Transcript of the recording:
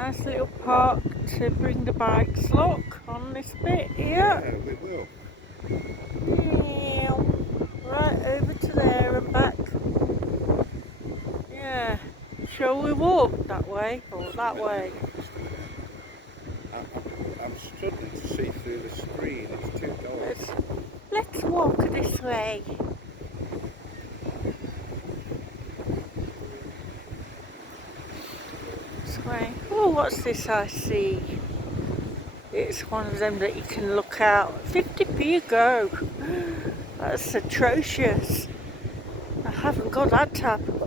Nice little park to bring the bikes, look, on this bit here. Yeah, we will. Yeah. Right over to there and back. Yeah. Shall we walk that way or that way? I'm struggling to see through the screen. It's too dark. Let's walk this way. This way. Oh, what's this I see? It's one of them that you can look out. 50p a go. That's atrocious. I haven't got that type of